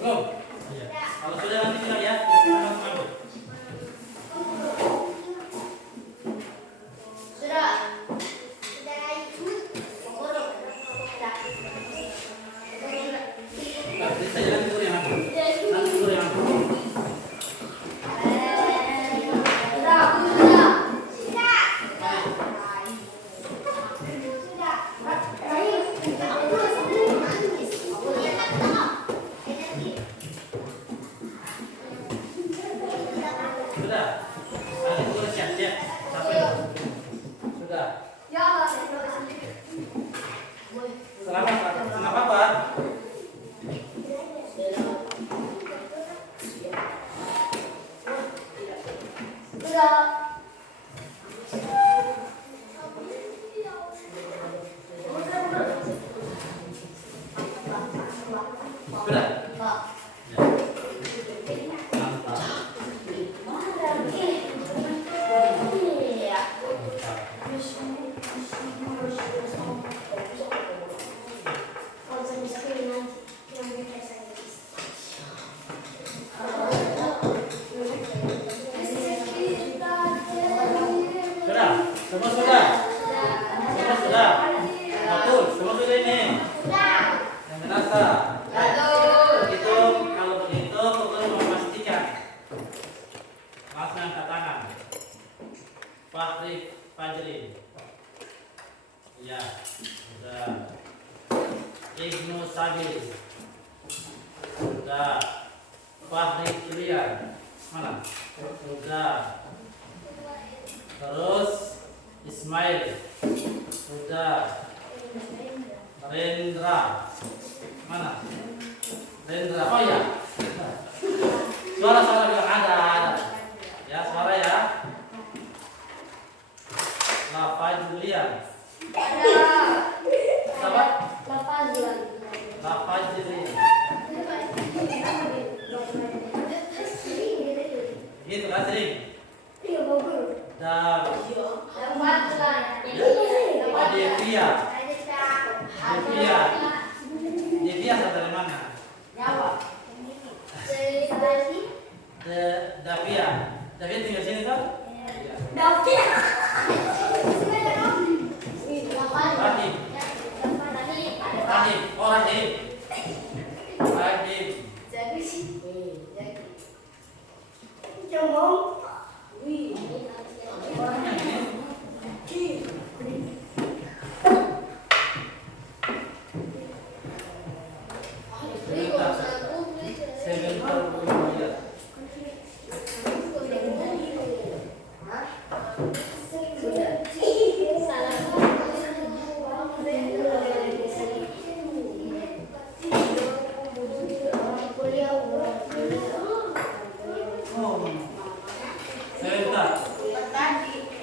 Belum? Iya. Kalau sudah nanti bilang ya. Ambil. Sudah. Nah, bisa jalan dulu yang ambil. Nanti dulu yang ambil. Sudah. Nanti dulu siap-siap. Sampai. Sudah. Selamat, Pak. Kenapa, Pak? Sudah. Ya. Mantap. Sudah. Semua sudah. Sudah. Fahri Julian. Mana? Sudah. Terus Ismail. Sudah. Rendra. Mana? Rendra. Oh ya. Suara-suara bilang ada. Ya, suara ya. Lava Julian. Siapa? Lava Julian. Gitu kan sering. Dan Devia. Devia asal dari mana? Davia. Davia tinggal sini kan? Rahim. Rahim. Oh Rahim. Rahim.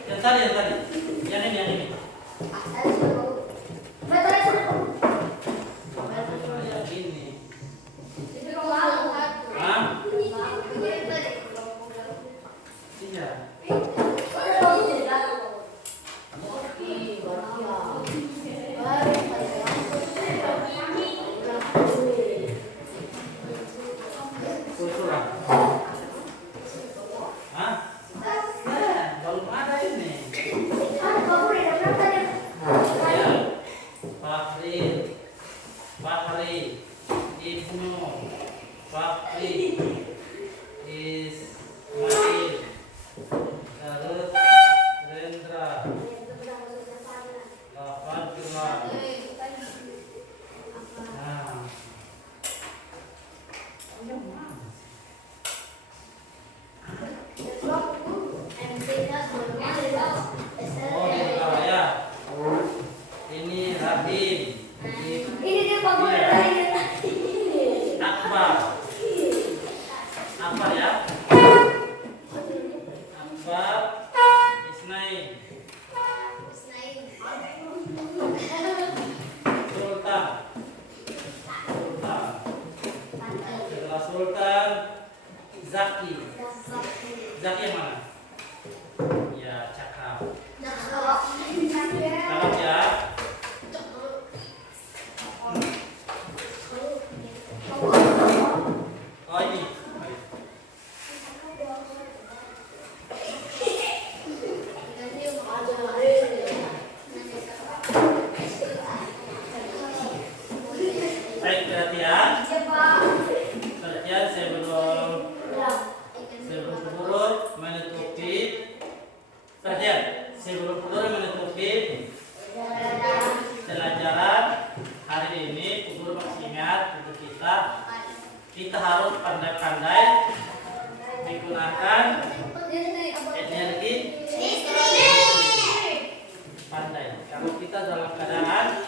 Yang tadi. Yang ini. Yang ini. Hah? Iya. Susulan. Hah? Belum ada ini. Ya. Fahri, Ibnu, Fahri, Ismail, terus Rendra, Fadila. Nah. Oh, ya. Ini Rahim. Akbar ya. Akbar Isnain. Sultan. Setelah Sultan Zaki. Zaki yang mana? Ya, cakap. Cakap ya. Oh ini. Baik, perhatian. Perhatian sebelum guru menutupi. Perhatian sebelum guru menutupi pelajaran hari ini. Guru masih ingat untuk kita harus pandai-pandai menggunakan energi pandai. Kalau kita dalam keadaan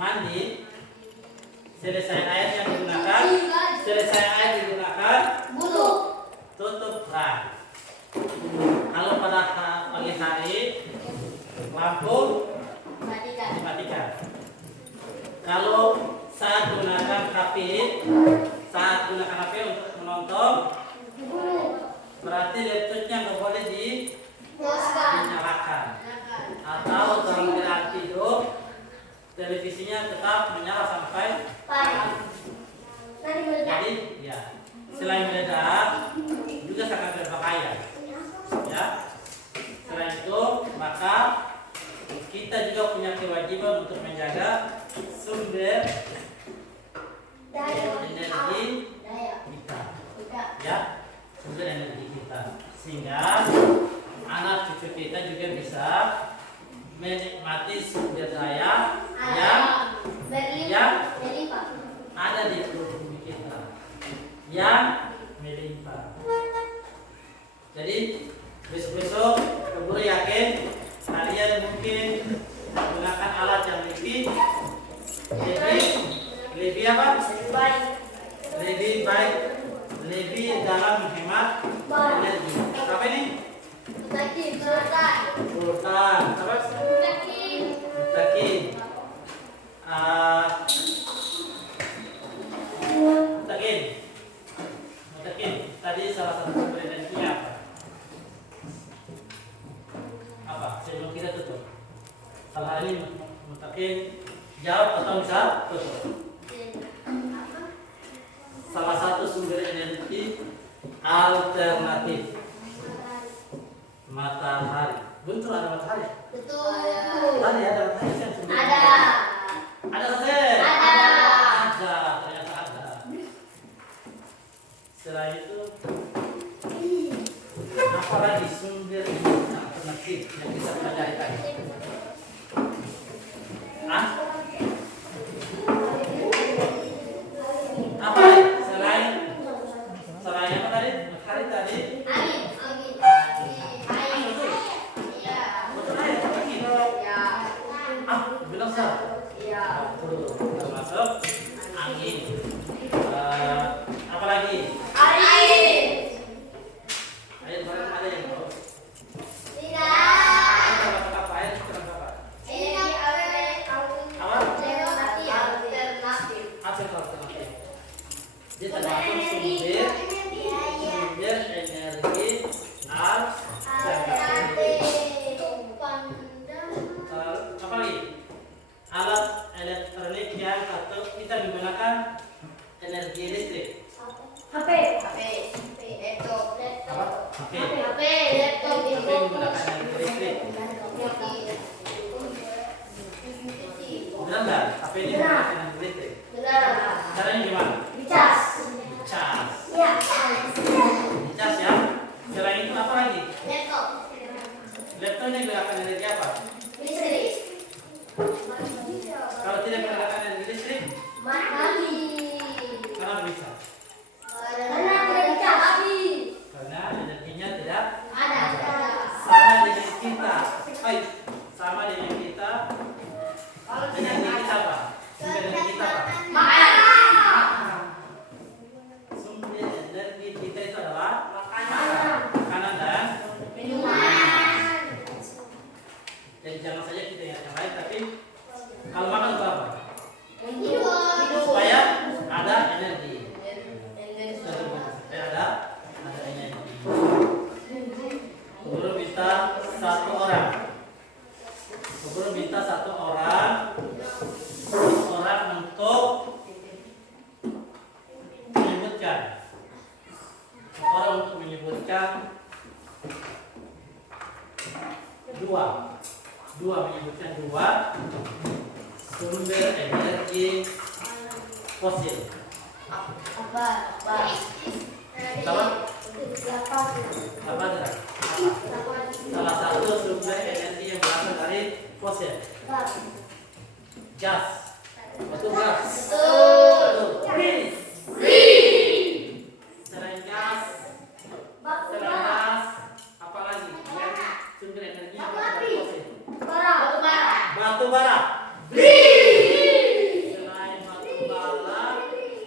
mandi, selesai air yang digunakan, tutup keran. Kalau pada pagi hari lampu dimatikan. Kalau saat gunakan HP untuk menonton, berarti laptopnya nggak boleh dinyalakan. Atau dalam keadaan tidur, televisinya tetap menyala sampai jadi ya, selain meledak juga sangat berbahaya. Ya, selain itu maka kita juga punya kewajiban untuk menjaga sumber energi kita, ya, sumber energi kita, sehingga anak cucu kita juga bisa menikmati sumber daya yang ada di seluruh bumi kita. yang melimpah. Jadi besok-besok keburu yakin kalian mungkin menggunakan alat yang lebih apa? Lebih baik, lebih dalam menghemat energi. Apa ini? Sultan. Apa? Mutakin. Mutakin. Tadi salah satu sumber energinya apa? Apa? Sebelum kita tutup. Kalau hari ini mutakin jawab atau bisa tutup. Salah satu sumber energi alternatif matahari. Betul ada matahari? Tadi ada matahari yang sumber energi. Ada Seth? Ada, ternyata ada. Selain itu, apa lagi sumber alternatif yang bisa pelajari tadi? Apa lagi? Selain apa tadi? Matahari tadi? Betul air? Angin? Bilang salah. Termasuk angin. Apa lagi? Air barang ada yang tahu? Apa air sekarang apa? Alternatif. Dia termasuk sumber energi alternatif. Apa lagi? Alat elektronik yang atau kita menggunakan energi listrik. HP. Apa? Laptop menggunakan energi listrik. Benar nggak? HP ini menggunakan energi listrik. Caranya gimana? Dicas. Dicas ya. Selain itu apa lagi? Laptop ini menggunakan energi apa? Kalau tidak menggunakan energi listrik, kenapa bisa? Karena energinya tidak sama dengan kita. Sama dengan kita. Energi kita apa? Sumber energi kita apa? Sumber energi kita itu adalah makanan dan minuman. Jadi jangan saja kita ingat yang lain, tapi kalau makan itu apa? Supaya ada energi. Supaya ada energi. Guru minta satu orang untuk menyebutkan dua sumber energi fosil. Apa? Salah satu sumber energi yang berasal dari fosil. Gas. Betul gas. Betul. Selain gas, apa lagi? Sumber energi yang berasal dari fosil. Batu bara. Selain batu bara,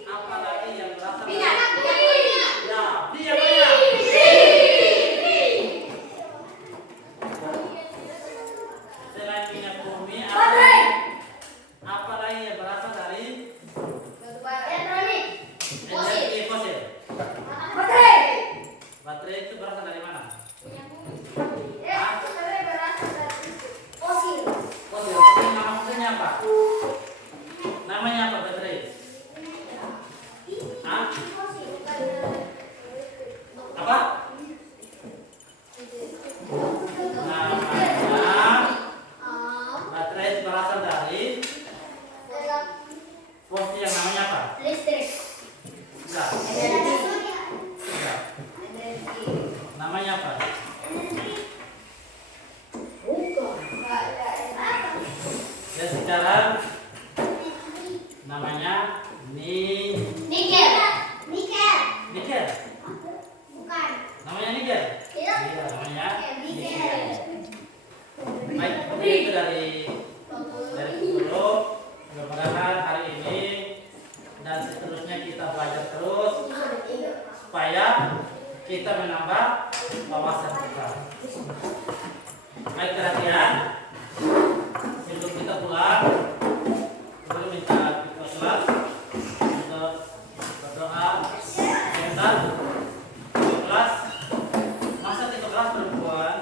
apa lagi yang berasal dari selain minyak bumi, apa lagi yang berasal dari Elektronik. Maksudnya kita belajar terus supaya kita menambah wawasan kita. Baik, perhatian. Sebelum kita pulang, sebelum minta ketua kelas untuk berdoa, dan kelas masa ketua kelas perempuan.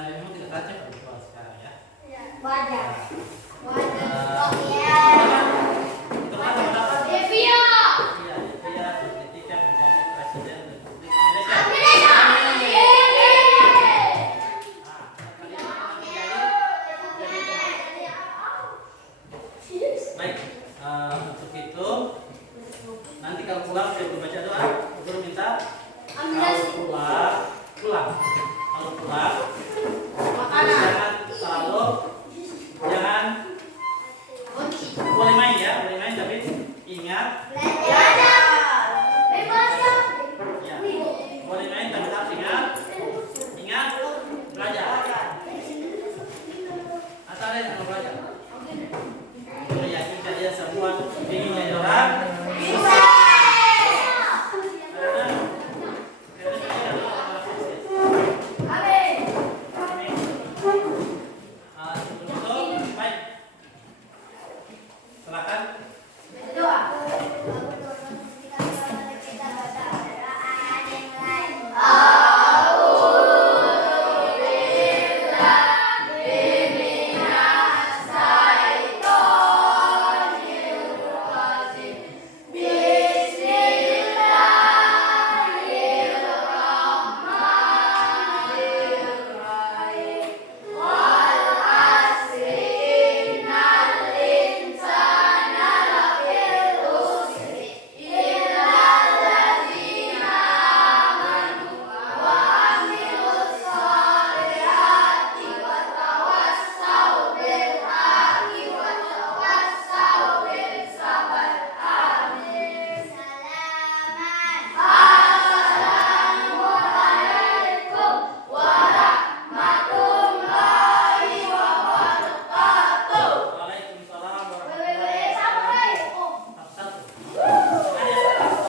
Nah, memang tidak kaca perempuan sekarang ya. Wajar. Itu kan apa? Devia. Iya, dia ketika menjadi presiden Republik Indonesia. Baik, untuk itu nanti kalau pulang saya baca doa. Guru minta kalau pulang, jangan boleh main ya, boleh main tapi ingat